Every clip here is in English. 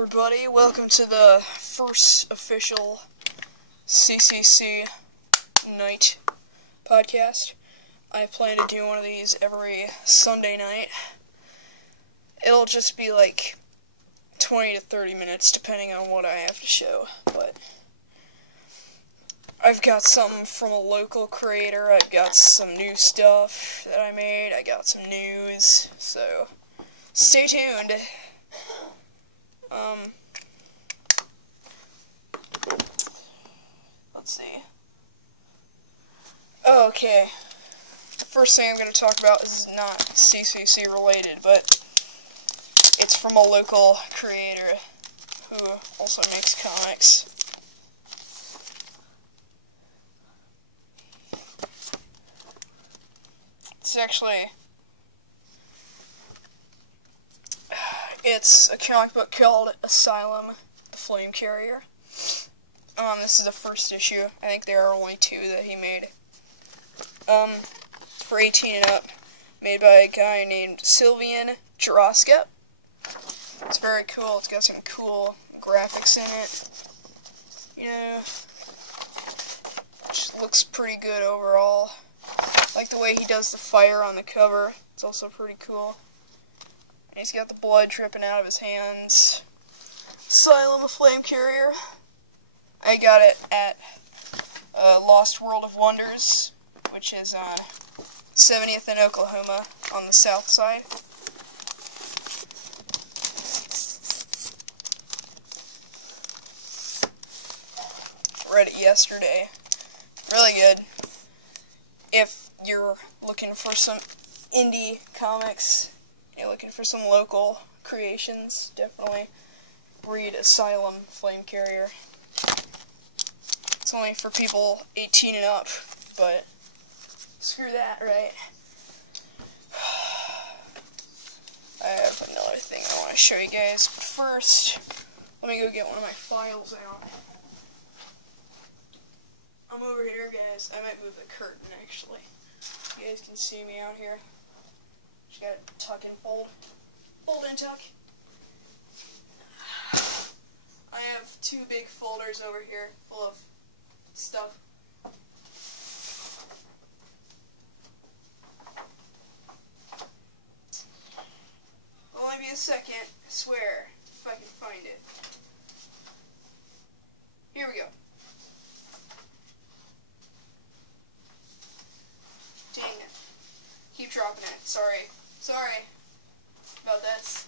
everybody, welcome to the first official CCC night podcast. I plan to do one of these every Sunday night. It'll just be like 20 to 30 minutes depending on what I have to show, but I've got something from a local creator, I've got some new stuff that I made, I got some news, so stay tuned. Let's see. Oh, okay. The first thing I'm going to talk about is not CCC related, but it's from a local creator who also makes comics. It's a comic book called Asylum, the Flame Carrier. This is the first issue. I think there are only two that he made. For 18 and up, made by a guy named Sylvian Jaraska. It's very cool. It's got some cool graphics in it. You know, just looks pretty good overall. I like the way he does the fire on the cover. It's also pretty cool. And he's got the blood dripping out of his hands. Asylum, a Flame Carrier. I got it at Lost World of Wonders, which is on 70th and Oklahoma on the south side. Read it yesterday. Really good. If you're looking for some indie comics, you're looking for some local creations, definitely read Asylum, Flame Carrier. It's only for people 18 and up, but screw that, right? I have another thing I want to show you guys, but first, let me go get one of my files out. I'm over here, guys. I might move the curtain, actually. You guys can see me out here. Just gotta tuck and fold. Fold and tuck. I have two big folders over here full of stuff. Only be a second, I swear, if I can find it. Here we go. Dang it. Keep dropping it. Sorry. Sorry about this.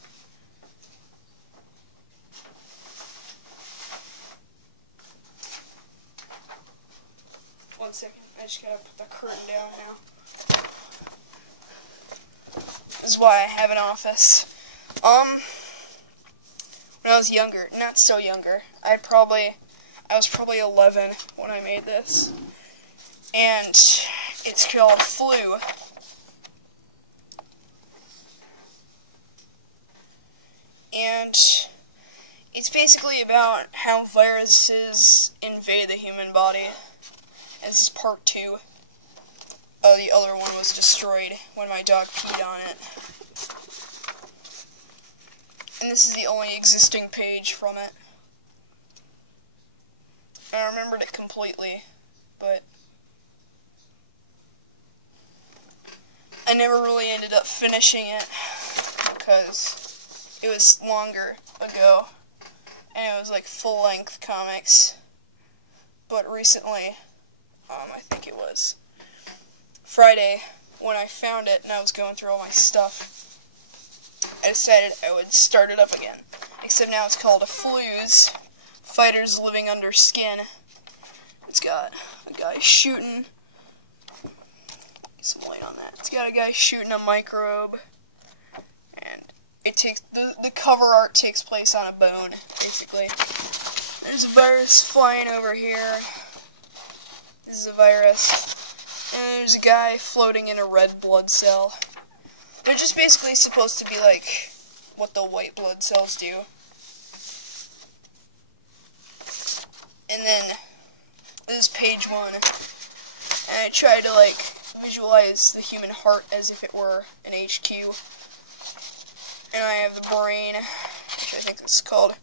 One second. I just gotta put the curtain down now. This is why I have an office. When I was younger, not so younger, I was probably 11 when I made this. And it's called Flu. And it's basically about how viruses invade the human body. This is part 2. The other one was destroyed when my dog peed on it. And this is the only existing page from it. I remembered it completely, but I never really ended up finishing it because it was longer ago and it was like full-length comics. But recently, I think it was Friday when I found it and I was going through all my stuff, I decided I would start it up again. Except now it's called A Flu's Fighters Living Under Skin. It's got a guy shooting. Get some light on that. It's got a guy shooting a microbe, and it takes the cover art takes place on a bone, basically. There's a virus flying over here. This is a virus. And there's a guy floating in a red blood cell. They're just basically supposed to be like what the white blood cells do. And then this is page 1. And I tried to like visualize the human heart as if it were an HQ. And I have the brain, which I think it's called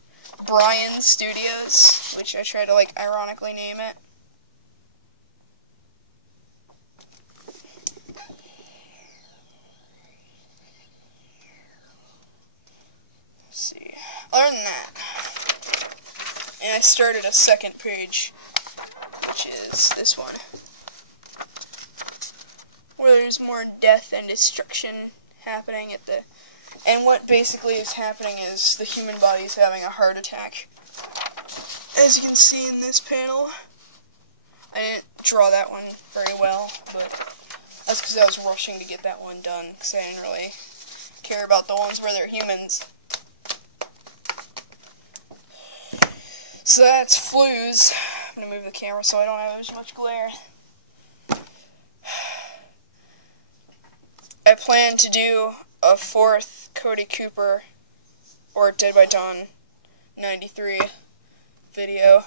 Brian Studios, which I try to, like, ironically name it. Let's see. Other than that, and I started a second page, which is this one, where there's more death and destruction happening at the... And what basically is happening is the human body is having a heart attack. As you can see in this panel, I didn't draw that one very well, but that's because I was rushing to get that one done, because I didn't really care about the ones where they're humans. So that's flues. I'm going to move the camera so I don't have as much glare. I plan to do a 4th Cody Cooper or Dead by Dawn 93 video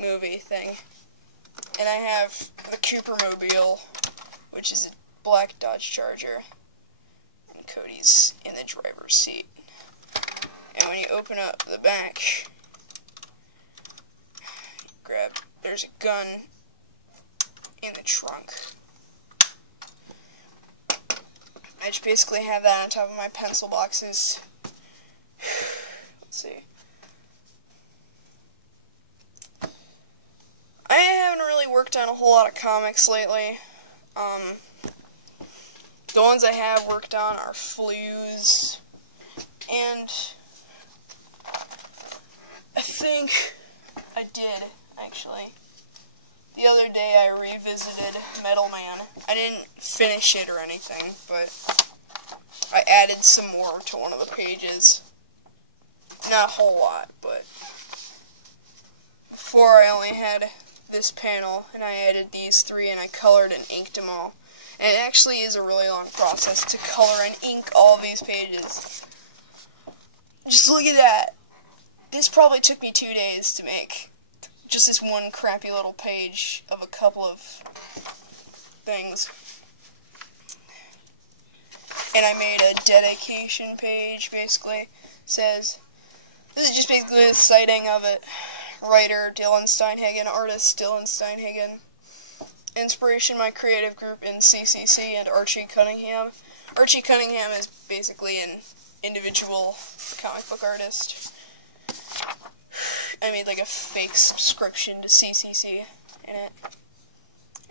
movie thing. And I have the Cooper Mobile, which is a black Dodge Charger, and Cody's in the driver's seat. And when you open up the back, there's a gun in the trunk. I just basically have that on top of my pencil boxes. Let's see. I haven't really worked on a whole lot of comics lately. The ones I have worked on are Flues, and I think I did, actually. The other day I revisited Metal Man. I didn't finish it or anything, but I added some more to one of the pages. Not a whole lot, but before I only had this panel, and I added these 3, and I colored and inked them all. And it actually is a really long process to color and ink all of these pages. Just look at that. This probably took me 2 days to make. Just this one crappy little page of a couple of things. And I made a dedication page, basically. Says, this is just basically a citing of it. Writer, Dylan Steinhagen. Artist, Dylan Steinhagen. Inspiration, my creative group in CCC, and Archie Cunningham. Archie Cunningham is basically an individual comic book artist. I made like a fake subscription to CCC in it.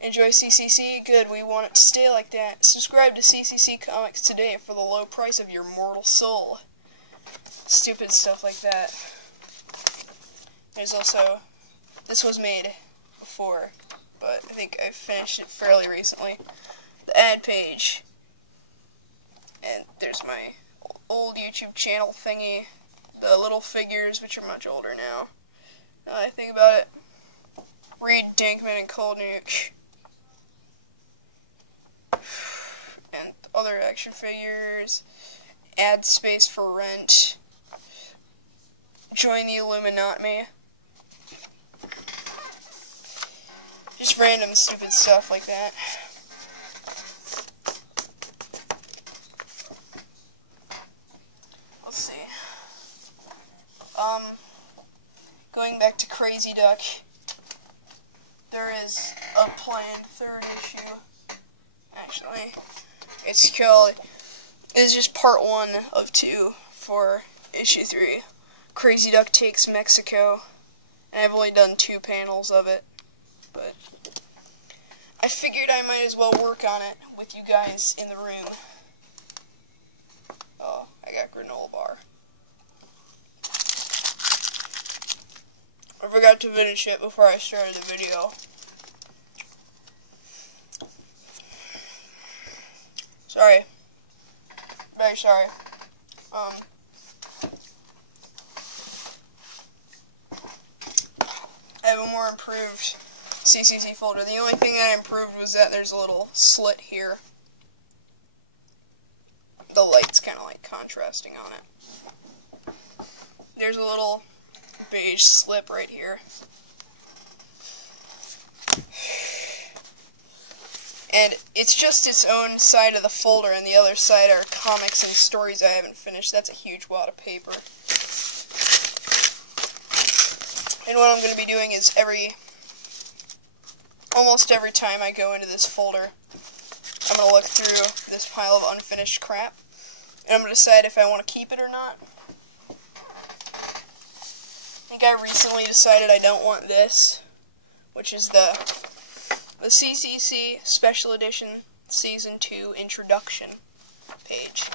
Enjoy CCC? Good, we want it to stay like that. Subscribe to CCC Comics today for the low price of your mortal soul. Stupid stuff like that. There's also, this was made before, but I think I finished it fairly recently. The ad page. And there's my old YouTube channel thingy. The little figures, which are much older now. Now that I think about it. Reed, Dankman, and Koldnick. And other action figures. Ad space for rent. Join the Illuminati. Just random stupid stuff like that. Let's see. Going back to Crazy Duck, there is a planned 3rd issue, actually. It's just part 1 of 2 for issue 3. Crazy Duck Takes Mexico, and I've only done 2 panels of it, but I figured I might as well work on it with you guys in the room. Oh, I got granola bar. I forgot to finish it before I started the video. Sorry. Very sorry. I have a more improved CCC folder. The only thing that I improved was that there's a little slit here. The light's kind of like contrasting on it. There's a little beige slip right here. And it's just its own side of the folder, and the other side are comics and stories I haven't finished. That's a huge wad of paper. And what I'm going to be doing is almost every time I go into this folder, I'm going to look through this pile of unfinished crap, and I'm going to decide if I want to keep it or not. I think I recently decided I don't want this, which is the CCC Special Edition Season 2 Introduction page.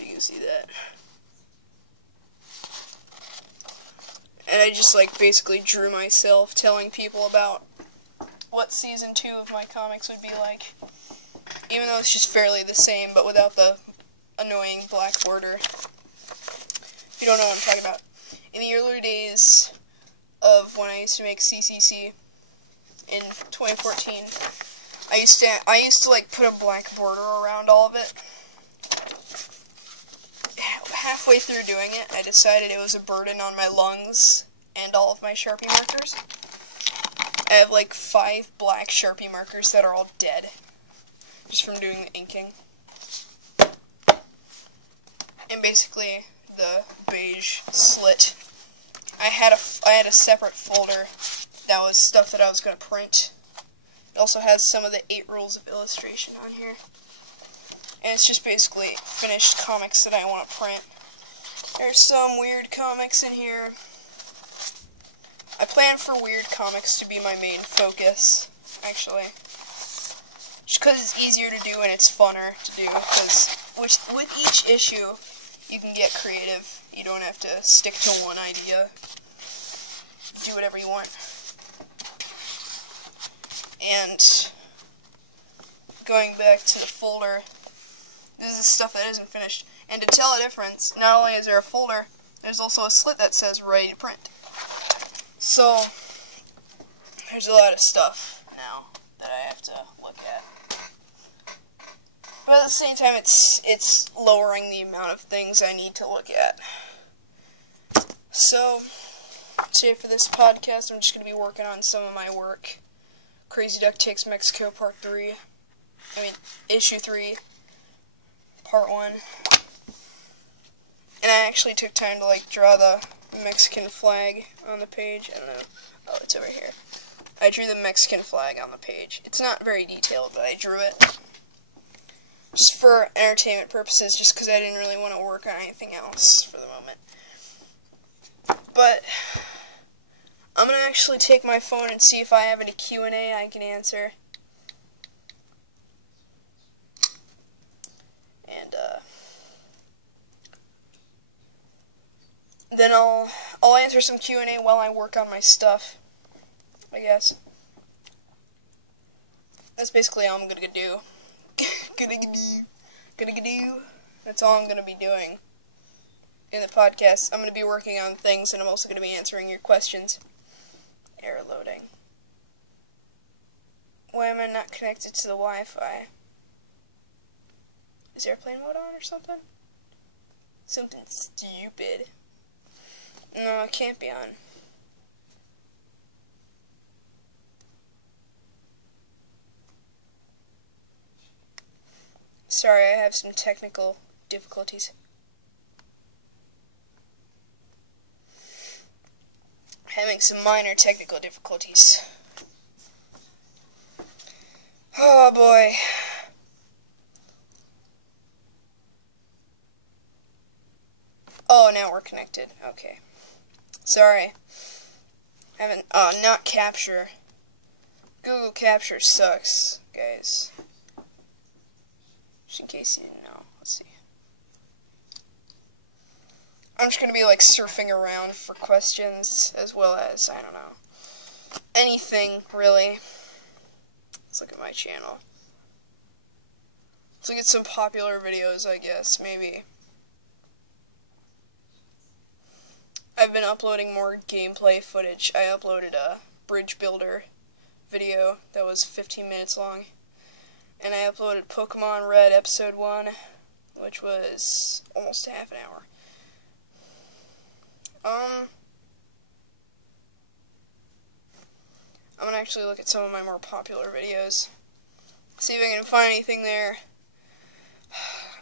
You can see that. And I just, basically drew myself telling people about what Season 2 of my comics would be like. Even though it's just fairly the same, but without the annoying black border. If you don't know what I'm talking about. In the earlier days of when I used to make CCC in 2014, I used to put a black border around all of it. Halfway through doing it, I decided it was a burden on my lungs and all of my Sharpie markers. I have 5 black Sharpie markers that are all dead, just from doing the inking. And basically, the beige slit. I had a separate folder that was stuff that I was going to print. It also has some of the 8 rules of illustration on here. And it's just basically finished comics that I want to print. There's some weird comics in here. I plan for weird comics to be my main focus, actually. Just because it's easier to do and it's funner to do. Because with each issue, you can get creative. You don't have to stick to one idea. Do whatever you want. And going back to the folder, this is stuff that isn't finished. And to tell a difference, not only is there a folder, there's also a slit that says ready to print. So, there's a lot of stuff now that I have to look at. But at the same time, it's lowering the amount of things I need to look at. So, today for this podcast, I'm just going to be working on some of my work. Crazy Duck Takes Mexico Part 3. Issue 3. Part 1. And I actually took time to, draw the Mexican flag on the page. I don't know. Oh, it's over here. I drew the Mexican flag on the page. It's not very detailed, but I drew it. Just for entertainment purposes, just because I didn't really want to work on anything else for the moment. But I'm going to actually take my phone and see if I have any Q&A I can answer. And, then I'll answer some Q&A while I work on my stuff, I guess. That's basically all I'm gonna do. That's all I'm gonna be doing in the podcast. I'm gonna be working on things, and I'm also gonna be answering your questions. Error loading. Why am I not connected to the Wi-Fi? Is airplane mode on or something? Something stupid. No, it can't be on. Sorry, I have some technical difficulties. Having some minor technical difficulties. Oh boy. Oh, now we're connected. Okay. Sorry. Not capture. Google Capture sucks, guys. Just in case you didn't know. Let's see. I'm just gonna be surfing around for questions, as well as, I don't know, anything, really. Let's look at my channel. Let's look at some popular videos, I guess, maybe. I've been uploading more gameplay footage. I uploaded a bridge builder video that was 15 minutes long. And I uploaded Pokemon Red Episode 1, which was almost half an hour. I'm gonna actually look at some of my more popular videos. See if I can find anything there.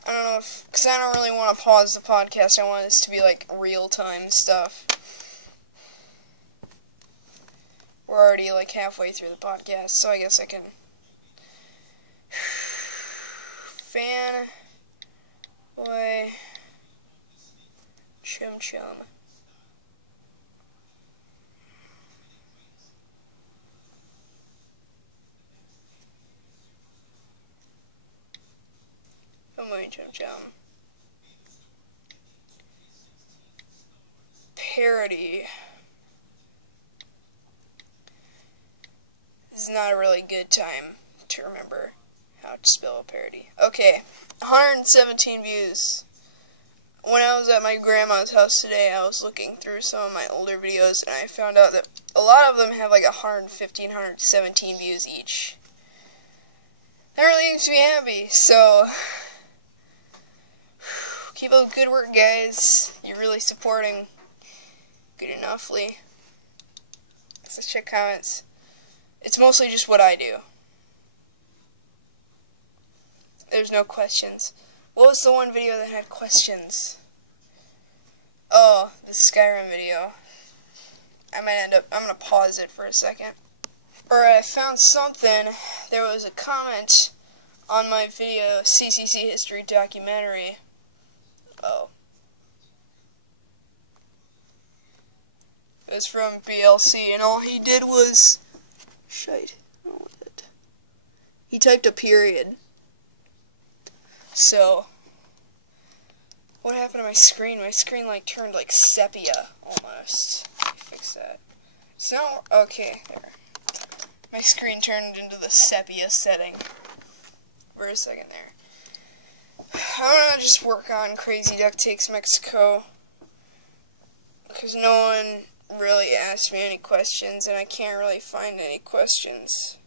I don't know because I don't really want to pause the podcast. I want this to be real-time stuff. we're already like halfway through the podcast, so I guess I can fan boy chum chum. Fanboy chum chum. Parody. This is not a really good time to remember how to spell a parody. Okay, 117 views. When I was at my grandma's house today, I was looking through some of my older videos, and I found out that a lot of them have like 115, 117 views each. That really makes me happy, so keep up the good work, guys. You're really supporting good enoughly. Let's check comments. It's mostly just what I do. There's no questions. What was the one video that had questions? Oh, the Skyrim video. I'm gonna pause it for a second. Alright, I found something. There was a comment on my video, CCC History Documentary. Oh. It was from BLC, and all he did was... Shite. I don't want that. He typed a period. So, what happened to my screen? My screen like turned like sepia almost. Let me fix that. It's not okay. There. My screen turned into the sepia setting for a second there. I'm gonna just work on Crazy Duck Takes Mexico because no one really asked me any questions, and I can't really find any questions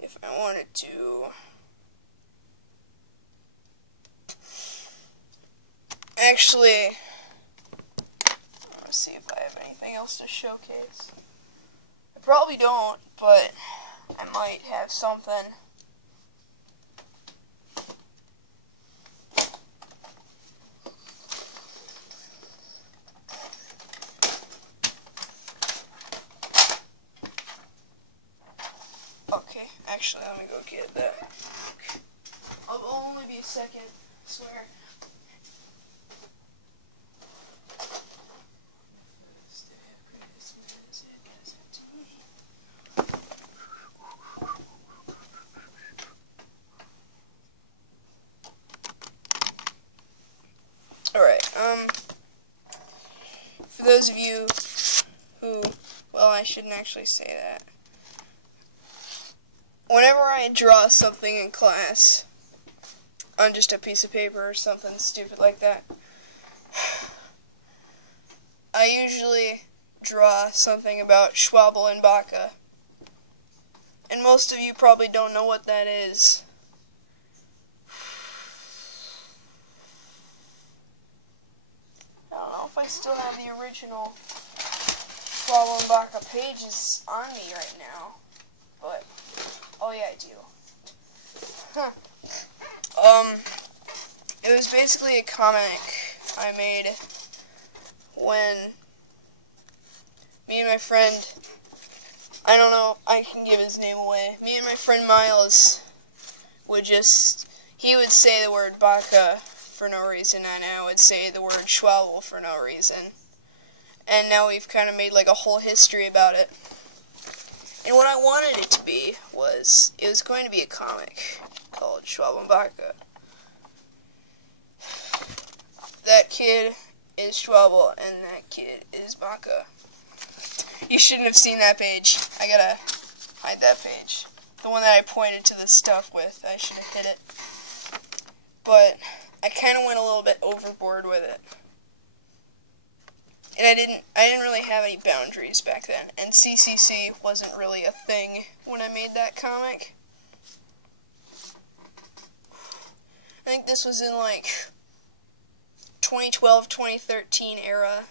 if I wanted to. Actually, let's see if I have anything else to showcase. I probably don't, but I might have something. Okay, actually, let me go get that. I'll only be a second, I swear. Alright, for those of you who, well, I shouldn't actually say that. Whenever I draw something in class, on just a piece of paper or something stupid like that, I usually draw something about Schwabel and Baca. And most of you probably don't know what that is. I don't know if I still have the original Schwabel and Baca pages on me right now, but oh yeah, I do. It was basically a comic I made when me and my friend, I don't know, I can give his name away. Me and my friend Miles would he would say the word Baca for no reason, and I would say the word Schwabel for no reason. And now we've kind of made like a whole history about it. And what I wanted it to be was, it was going to be a comic called Schwabel and Baca. That kid is Schwabel, and that kid is Baca. You shouldn't have seen that page. I gotta hide that page. The one that I pointed to the stuff with, I should have hid it. But I kind of went a little bit overboard with it. And I didn't really have any boundaries back then. And CCC wasn't really a thing when I made that comic. I think this was in like 2012, 2013 era.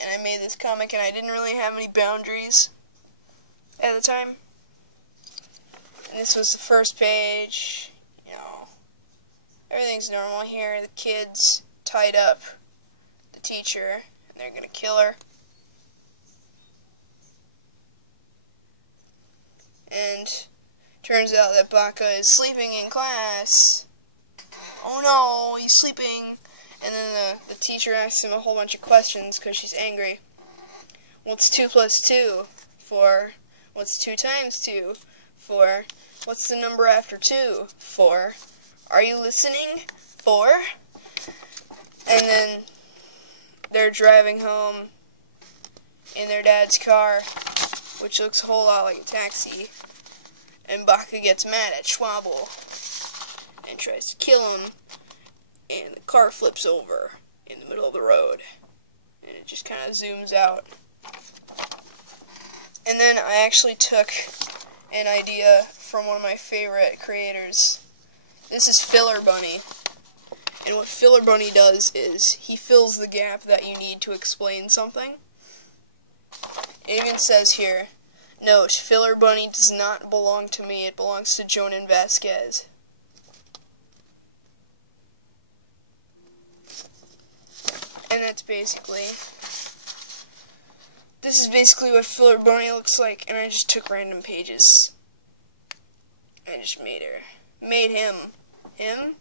And I made this comic, and I didn't really have any boundaries at the time. And this was the first page. You know, everything's normal here. The kid's tied up the teacher, and they're gonna kill her. and turns out that Baka is sleeping in class. Oh no, he's sleeping. And then the teacher asks him a whole bunch of questions because she's angry. What's 2 plus 2? 4. What's 2 times 2? 4. What's the number after 2? 4. Are you listening? 4. And then they're driving home in their dad's car, which looks a whole lot like a taxi. And Baka gets mad at Schwabble and tries to kill him. And the car flips over in the middle of the road. And it just kind of zooms out. And then I actually took an idea from one of my favorite creators. This is Filler Bunny. And what Filler Bunny does is he fills the gap that you need to explain something. It even says here, note, Filler Bunny does not belong to me, it belongs to Jonan Vasquez. And that's basically, this is basically what Filler Bunny looks like, and I just took random pages. I just made him. And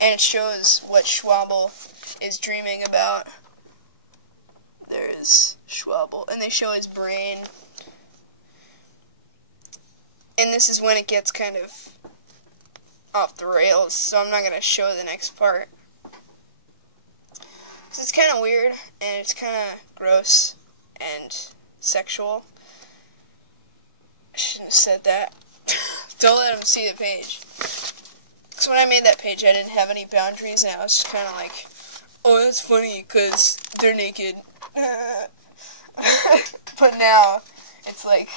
it shows what Schwabble is dreaming about. There's Schwabble, and they show his brain. And this is when it gets kind of off the rails, so I'm not going to show the next part. It's kind of weird, and it's kind of gross and sexual. I shouldn't have said that. Don't let them see the page. Because when I made that page, I didn't have any boundaries, and I was just kind of like, oh, that's funny, because they're naked. But now, it's like,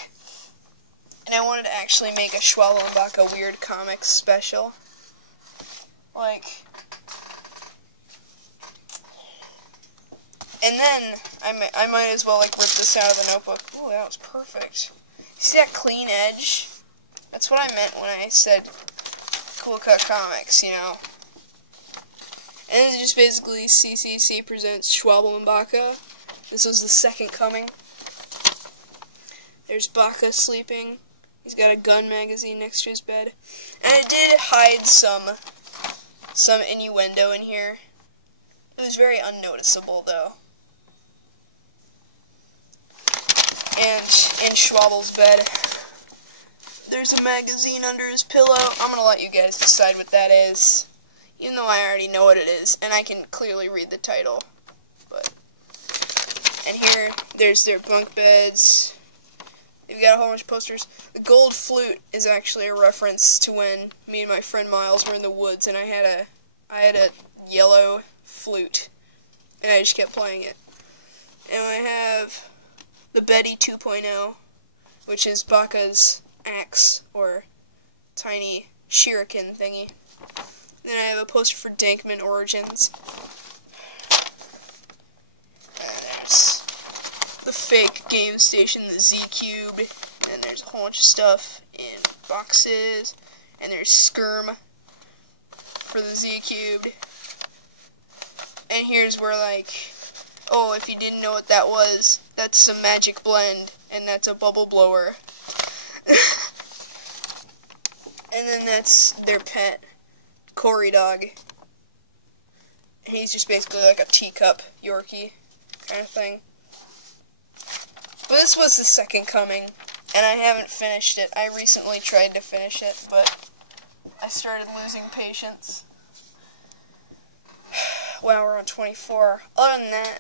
and I wanted to actually make a Schwabble and Baka Weird Comics special. Like, and then, I might as well, like, rip this out of the notebook. Ooh, that was perfect. See that clean edge? That's what I meant when I said Cool Cut Comics, you know. And it's just basically CCC presents Schwabble and Baka. This was the second coming. There's Baka sleeping. He's got a gun magazine next to his bed. And I did hide some innuendo in here. It was very unnoticeable, though. And in Schwabble's bed, there's a magazine under his pillow. I'm going to let you guys decide what that is, even though I already know what it is, and I can clearly read the title. And here, there's their bunk beds. They've got a whole bunch of posters. The gold flute is actually a reference to when me and my friend Miles were in the woods, and I had a yellow flute, and I just kept playing it. And I have the Betty 2.0, which is Baka's axe, or tiny shuriken thingy. Then I have a poster for Dankman Origins. And there's the fake game station, the Z-Cube, and there's a whole bunch of stuff in boxes, and there's Skirm for the Z-Cube. And here's where, like, oh, if you didn't know what that was, that's some magic blend, and that's a bubble blower. And then that's their pet, Cory Dog. And he's just basically like a teacup Yorkie kind of thing. But this was the second coming, and I haven't finished it. I recently tried to finish it, but I started losing patience. Wow, we're on 24. Other than that,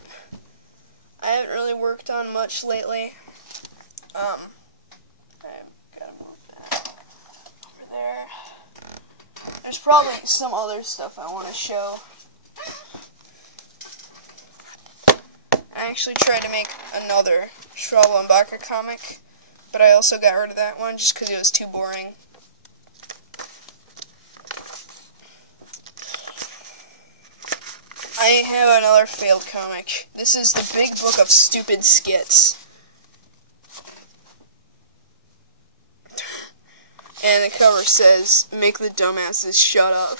I haven't really worked on much lately. I've gotta move that over there. There's probably some other stuff I want to show. I actually tried to make another Schwabble and Baka comic, but I also got rid of that one just because it was too boring. I have another failed comic. This is the Big Book of Stupid Skits. And the cover says, "Make the dumbasses shut up."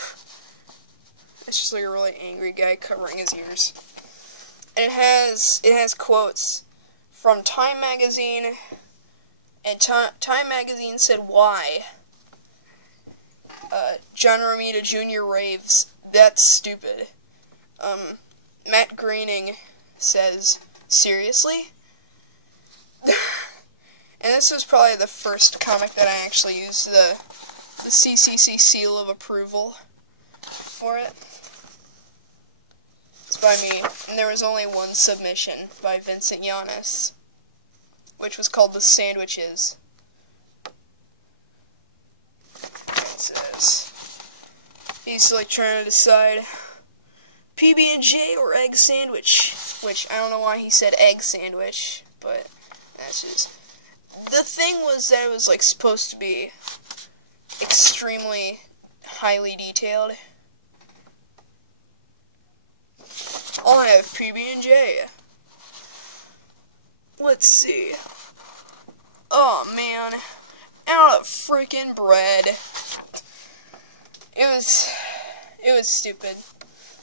It's just like a really angry guy covering his ears. And it has quotes from Time magazine, And Time Magazine said, why? John Romita Jr. raves, that's stupid. Matt Groening says, seriously? And this was probably the first comic that I actually used the CCC seal of approval for it. It's by me, and there was only one submission by Vincent Yanis, which was called The Sandwiches. It says, he's like trying to decide PB&J or egg sandwich, which I don't know why he said egg sandwich, but that's just... The thing was that it was like supposed to be extremely highly detailed. I'll have PB&J. Let's see. Oh man, out of freaking bread. It was stupid.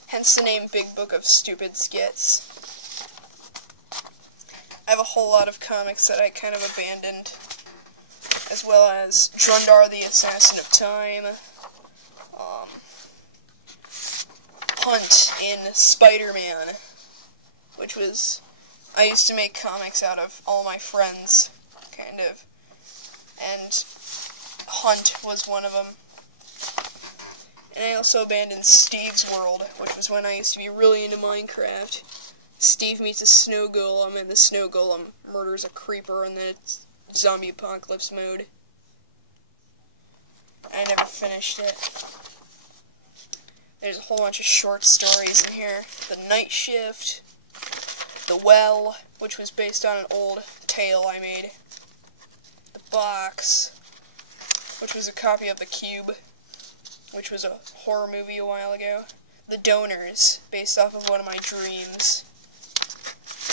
Hence the name Big Book of Stupid Skits. I have a whole lot of comics that I kind of abandoned, as well as Drundar the Assassin of Time, Hunt in Spider-Man, which was, I used to make comics out of all my friends, kind of, and Hunt was one of them. And I also abandoned Steve's World, which was when I used to be really into Minecraft. Steve meets a snow golem, and the snow golem murders a creeper, and then it's zombie apocalypse mode. I never finished it. There's a whole bunch of short stories in here. The Night Shift, The Well, which was based on an old tale I made. The Box, which was a copy of The Cube, which was a horror movie a while ago. The Donors, based off of one of my dreams.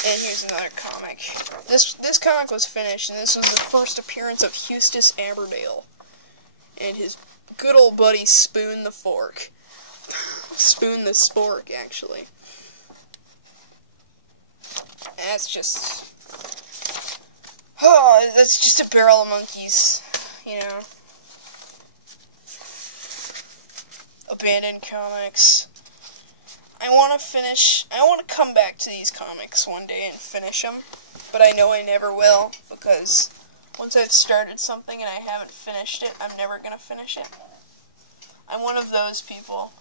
And here's another comic. This comic was finished, and this was the first appearance of Eustace Aberdale and his good old buddy Spoon the Fork. Spoon the Spork, actually. And that's just... Oh, that's just a barrel of monkeys, you know. Abandoned comics. I want to come back to these comics one day and finish them, but I know I never will, because once I've started something and I haven't finished it, I'm never going to finish it. I'm one of those people.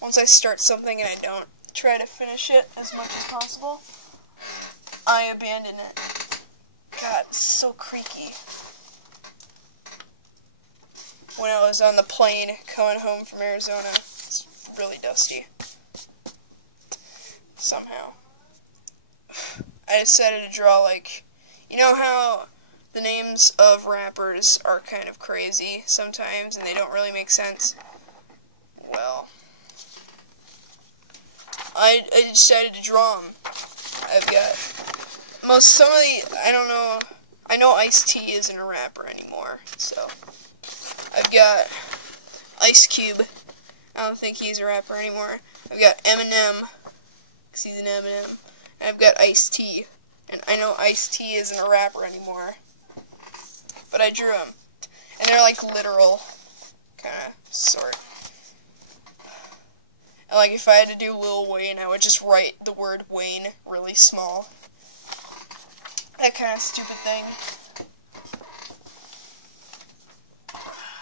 Once I start something and I don't try to finish it as much as possible, I abandon it. God, it's so creaky. When I was on the plane coming home from Arizona, it's really dusty. Somehow. I decided to draw, like, you know how the names of rappers are kind of crazy sometimes and they don't really make sense? Well, I decided to draw them. I've got I know Ice-T isn't a rapper anymore, so I've got Ice Cube. I don't think he's a rapper anymore. I've got Eminem, because he's an Eminem. And I've got Ice-T, and I know Ice-T isn't a rapper anymore, but I drew him. And they're like literal, kind of, sort. And like if I had to do Lil Wayne, I would just write the word Wayne really small. That kind of stupid thing.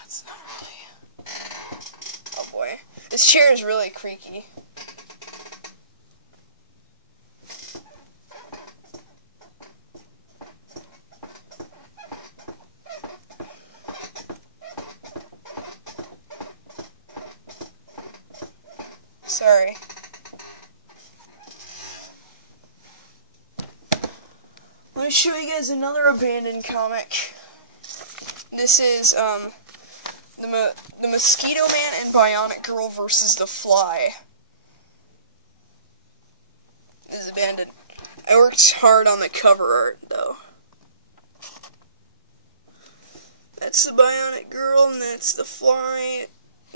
It's not really... Oh boy. This chair is really creaky. Sorry. Let me show you guys another abandoned comic. This is, the Mosquito Man and Bionic Girl versus the Fly. This is abandoned. I worked hard on the cover art, though. That's the Bionic Girl, and that's the Fly.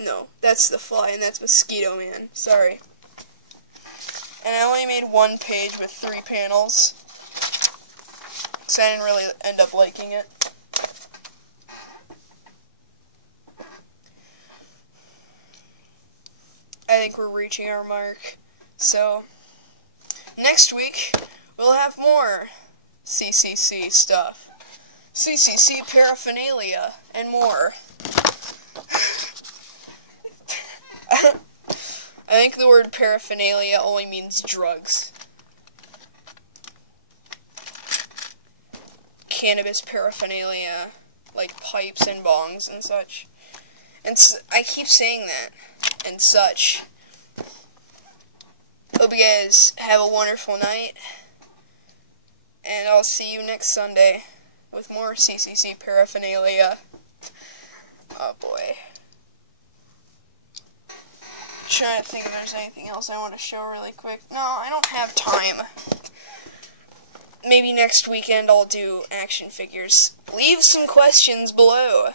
No, that's the Fly, and that's Mosquito Man. Sorry. And I only made one page with 3 panels, because I didn't really end up liking it. think we're reaching our mark. So, next week, we'll have more CCC stuff. CCC paraphernalia, and more. I think the word paraphernalia only means drugs. Cannabis paraphernalia, like pipes and bongs and such. And I keep saying that, and such. Hope you guys have a wonderful night, and I'll see you next Sunday with more CCC paraphernalia. Oh boy. Trying to think if there's anything else I want to show really quick. No, I don't have time. Maybe next weekend I'll do action figures. Leave some questions below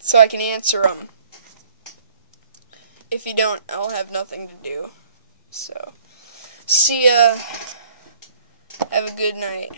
so I can answer them. If you don't, I'll have nothing to do. So, see ya. Have a good night.